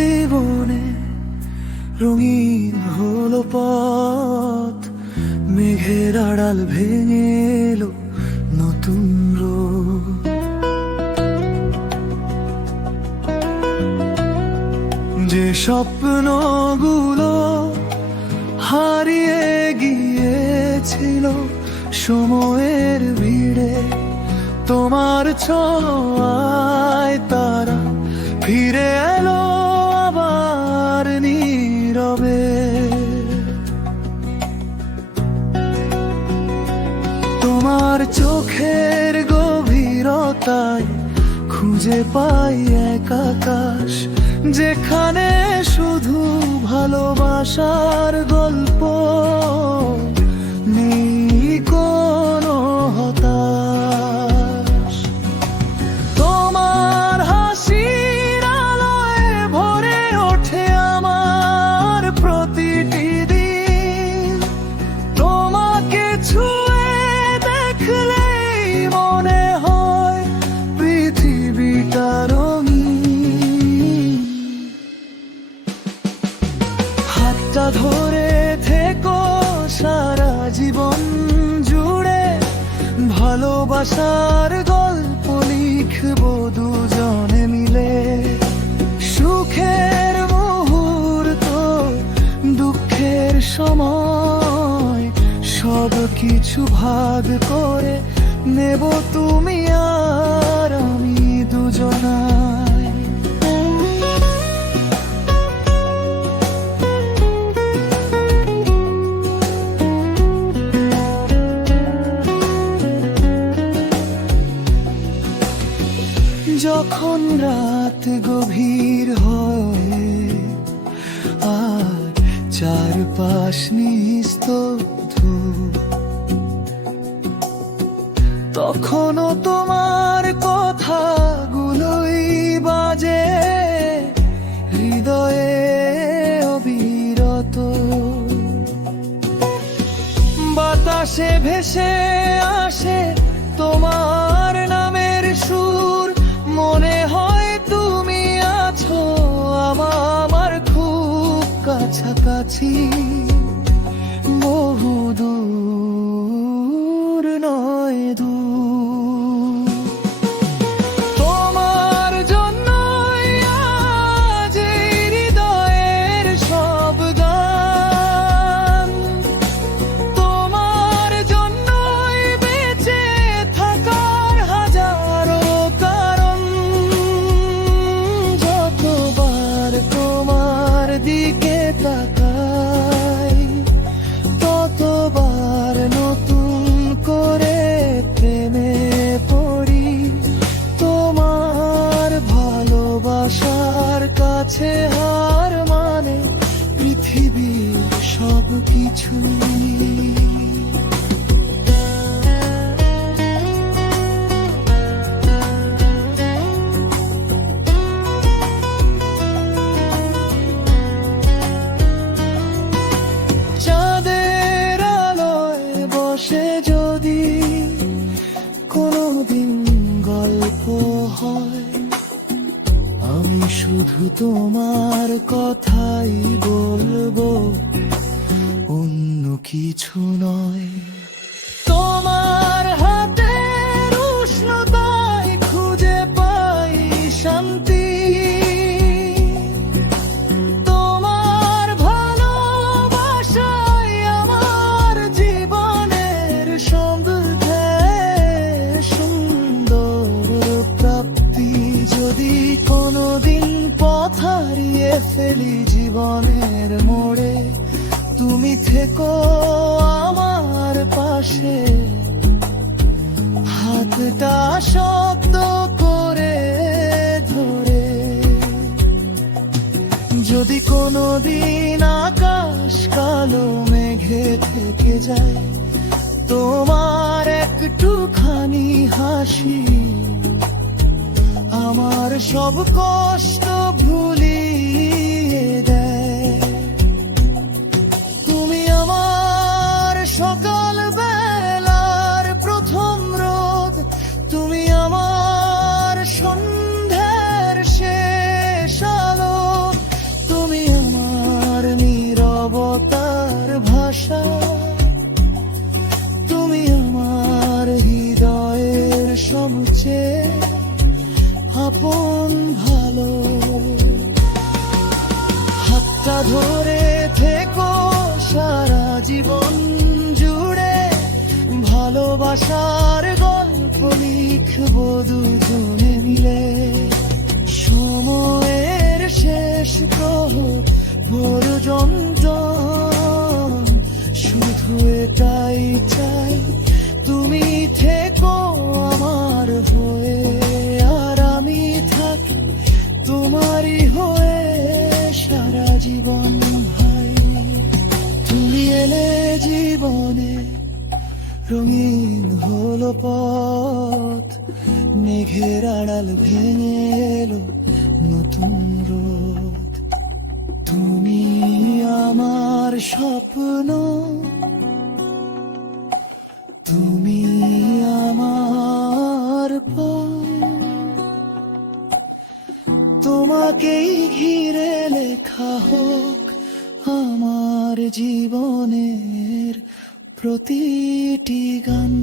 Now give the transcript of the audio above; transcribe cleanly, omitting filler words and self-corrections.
জীবনে রঙিন হলো পথ, মেঘের আড়াল ভেঙে এলো নতুন রোদ। যে স্বপ্নগুলো হারিয়ে গিয়েছিল সময়ের ভিড়ে, তোমার ছোঁয়ায় তারা ফিরে এলো আবার নীরবে। তোমার চোখের গভীরতায় খুঁজে পাই এক আকাশ, যেখানে শুধু ভালোবাসার গল্প, নেই কোনো হতাশ। তোমার হাসির আলোয় ভরে ওঠে আমার প্রতিটি দিন, তোমাকে ছুঁয়ে দেখলেই মনে হয় পৃথিবীটা রঙিন। হাতটা ধরে থেকো সারা জীবন জুড়ে, ভালোবাসার গল্প লিখবো দুজনে মিলে। সুখের মুহূর্ত, দুঃখের সময়, সব কিছু ভাগ করে নেব তুমি আর আমি দুজনায়। যখন রাত গভীর হয় আর চারপাশ নিস্তব্ধ, তখনও তোমার কথাগুলোই বাজে হৃদয়ে অবিরত। বাতাসে ভেসে আসে তোমার নামের সুর, মনে হয় তুমি আছো আমার খুব কাছাকাছি, বহু দূর নয় দূর। তোমার জন্যই আজ এই হৃদয়ের সব গান, তোমার জন্যই বেঁচে থাকার হাজারো কারণ। যতবার তোমার দিকে তাকাই, ততবার নতুন করে প্রেমে পড়ি। তোমার ভালোবাসার কাছে হার মানে পৃথিবীর সব কিছু। চাঁদের আলোয় বসে যদি কোনোদিন গল্প হয়, আমি শুধু তোমার কথাই বলবো, অন্য কিছু নয়। তোমার হাতের উষ্ণতায় খুঁজে পাই শান্তি, তোমার ভালোবাসায় আমার জীবনের সমৃদ্ধে সুন্দর প্রাপ্তি। যদি কোনোদিন পথ হারিয়ে ফেলি জীবনের মোড়ে, তুমি থেকো আমার পাশে, হাতটা শক্ত করে ধরে। যদি কোনোদিন আকাশ কালো মেঘে থেকে যায়, তোমার একটুখানি হাসি আমার সব কষ্ট ভুলিয়ে দেয়। তুমি আমার সকাল বেলার প্রথম রোদ, তুমি আমার সন্ধ্যার শেষ আলো। আশা, তুমি আমার হৃদয়ের সবচেয়ে আপন ভালো। হাতটা ধরে থেকো সারা জীবন জুড়ে, ভালোবাসার গল্প লিখবো দুজনে মিলে। সময়ের শেষ প্রহর পর্যন্ত শুধু এটাই চাই, তুমি থেকো আমার হয়ে, আর আমি থাকি তোমারই হয়ে সারা জীবন ভাই। তুমি এলে জীবনে, রঙিন হলো পথ, মেঘের আড়াল ভেঙে এলো নতুন রোদ। তুমি আমার স্বপ্ন, তুমি আমার পথ, তোমাকেই ঘিরে লেখা হোক আমার জীবনের প্রতিটি গান।